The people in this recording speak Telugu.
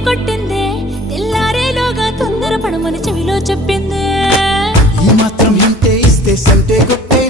కొట్టిందే తెల్లారేలోగా తొందర పడమని చెవిలో చెప్పిందే ఈ మాత్రం హింటే ఇస్తే సంటే కొట్టే